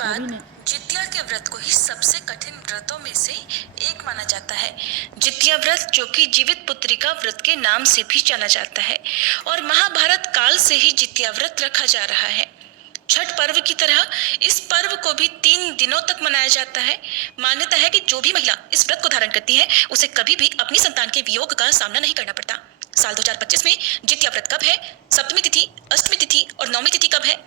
बाद अभी नहीं। जितिया के व्रत को ही सबसे कठिन व्रतों में से एक माना जाता है। जितिया व्रत, जो कि जीवित पुत्रिका व्रत के नाम से भी जाना जाता है, और महाभारत काल से ही जितिया व्रत रखा जा रहा है। छठ पर्व की तरह इस पर्व को भी 3 दिनों तक मनाया जाता है। मान्यता है कि जो भी महिला इस व्रत को धारण करती है, उसे कभी भी अपनी संतान के वियोग का सामना नहीं करना पड़ता। साल 2025 में जितिया व्रत कब है, सप्तमी तिथि, अष्टमी तिथि और नौमी तिथि कब है,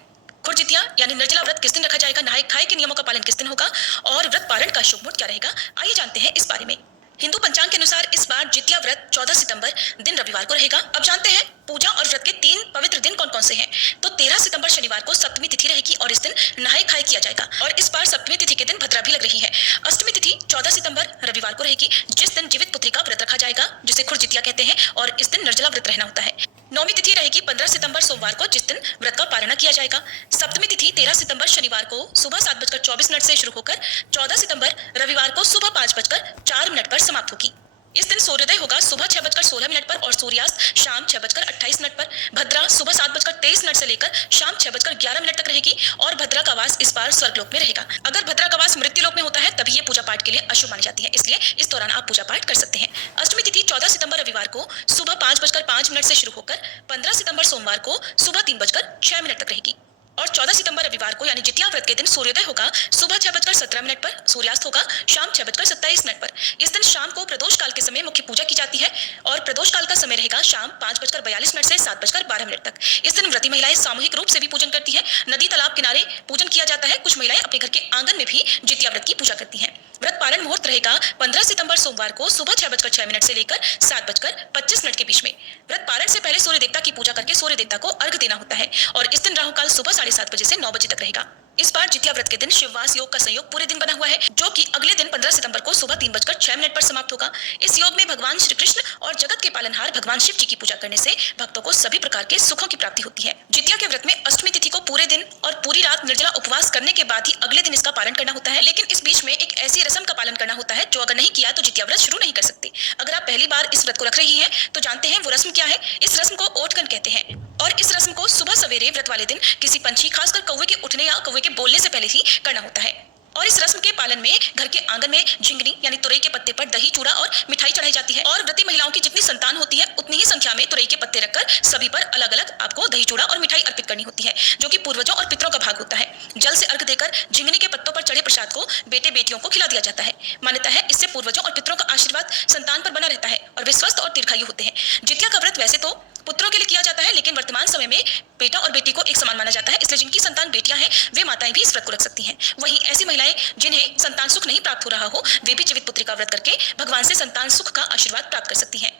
खुरजितिया यानी निर्जला व्रत किस दिन रखा जाएगा, नहाय खाए के नियमों का पालन किस दिन होगा, और व्रत पारण का शुभ मुहूर्त क्या रहेगा, आइए जानते हैं इस बारे में। हिंदू पंचांग के अनुसार इस बार जितिया व्रत 14 सितंबर दिन रविवार को रहेगा। अब जानते हैं पूजा और व्रत के 3 पवित्र दिन कौन कौन से हैं। तो 13 सितंबर शनिवार को सप्तमी तिथि रहेगी और इस दिन नहाय खाए किया जाएगा, और इस बार सप्तमी तिथि के दिन भद्रा भी लग रही है। अष्टमी तिथि 14 सितंबर रविवार को रहेगी, जिस दिन जीवित पुत्री का व्रत रखा जाएगा, जिसे खुरजितिया कहते हैं, और इस दिन निर्जला व्रत रहना होता है। नौमी तिथि रहेगी 15 सितंबर सोमवार को, जिस दिन व्रत का पारणा किया जाएगा। सप्तमी तिथि 13 सितंबर शनिवार को सुबह 7:24 से शुरू होकर 14 सितंबर रविवार को सुबह 5:04 पर समाप्त होगी। इस दिन सूर्योदय होगा सुबह 6:16 पर और सूर्यास्त शाम 6:28 पर। भद्रा सुबह 7:23 से लेकर शाम 6:11 तक रहेगी, और भद्रा का वास इस बार स्वर्गलोक में रहेगा। अगर भद्रा का वास मृत्युलोक में होता है तभी ये पूजा पाठ के लिए अशुभ मानी जाती है, इसलिए इस दौरान आप पूजा पाठ कर सकते हैं। अष्टमी तिथि 14 सितंबर रविवार को सुबह 5:05 से शुरू होकर 15 सितंबर सोमवार को सुबह 3:06 तक रहेगी, और 14 सितंबर रविवार को यानी जितिया व्रत के दिन सूर्योदय होगा सुबह 6:17 पर, सूर्यास्त होगा शाम 6:27 पर। इस दिन शाम को प्रदोष काल के समय मुख्य पूजा की जाती है, और प्रदोष काल का समय रहेगा शाम 5:42 से 7:12 तक। इस दिन व्रती महिलाएं सामूहिक रूप से भी पूजन करती है। नदी तालाब किनारे पूजन किया जाता है। कुछ महिलाएं अपने घर के आंगन में भी जितिया व्रत की पूजा करती हैं। व्रत पारण मुहूर्त रहेगा 15 सितंबर सोमवार को सुबह 6:06 से लेकर 7:25 के बीच में। व्रत पारण से पहले सूर्य देवता की पूजा करके सूर्य देवता को अर्घ देना होता है, और इस दिन राहु काल सुबह 7:30 बजे से 9 बजे तक रहेगा। इस बार जितिया व्रत के दिन शिववास योग का संयोग पूरे दिन बना हुआ है, जो कि अगले दिन 15 सितंबर को सुबह 3:06 पर समाप्त होगा। इस योग में भगवान श्री कृष्ण और जगत के पालनहार भगवान शिव जी की पूजा करने से भक्तों को सभी प्रकार के सुखों की प्राप्ति होती है। जितिया के व्रत में अष्टमी तिथि को पूरे दिन और पूरी रात निर्जला उपवास करने के बाद ही अगले दिन इसका पारण करना होता है, लेकिन इस बीच में एक ऐसी रस्म का पालन करना होता है जो अगर नहीं किया तो जितिया व्रत शुरू नहीं कर सकते। अगर आप पहली बार इस व्रत को रख रही हैं तो जानते हैं वो रस्म क्या है। इस रस्म को ओटकन कहते हैं, और इस रस्म को सुबह सवेरे व्रत वाले दिन किसी पंछी, खासकर कौवे के उठने या कौवे के बोलने से पहले ही करना होता है। और इस रस्म के पालन में घर के आंगन में झिंगनी यानी तुरई के पत्ते पर दही, चूड़ा और मिठाई चढ़ाई जाती है, और व्रती महिलाओं की जितनी संतान होती है उतनी ही संख्या में तुरई के पत्ते रखकर सभी पर अलग अलग आपको दही, चूड़ा और मिठाई अर्पित करनी होती है, जो कि पूर्वजों और पितरों का भाग होता है। जल से अर्घ देकर झिंगनी के पत्तों पर चढ़े प्रसाद को बेटे बेटियों को खिला दिया जाता है। मान्यता है इससे पूर्वजों और पितरों का आशीर्वाद संतान पर बना रहता है और वे स्वस्थ और दीर्घायु होते हैं। जितिया का व्रत वैसे तो पुत्रों के लिए किया जाता है, लेकिन वर्तमान समय में बेटा और बेटी को एक समान माना जाता है, इसलिए जिनकी संतान बेटियां हैं वे माताएं भी इस व्रत को रख सकती हैं। वहीं ऐसी महिलाएं जिन्हें संतान सुख नहीं प्राप्त हो रहा हो, वे भी जीवित पुत्री का व्रत करके भगवान से संतान सुख का आशीर्वाद प्राप्त कर सकती हैं।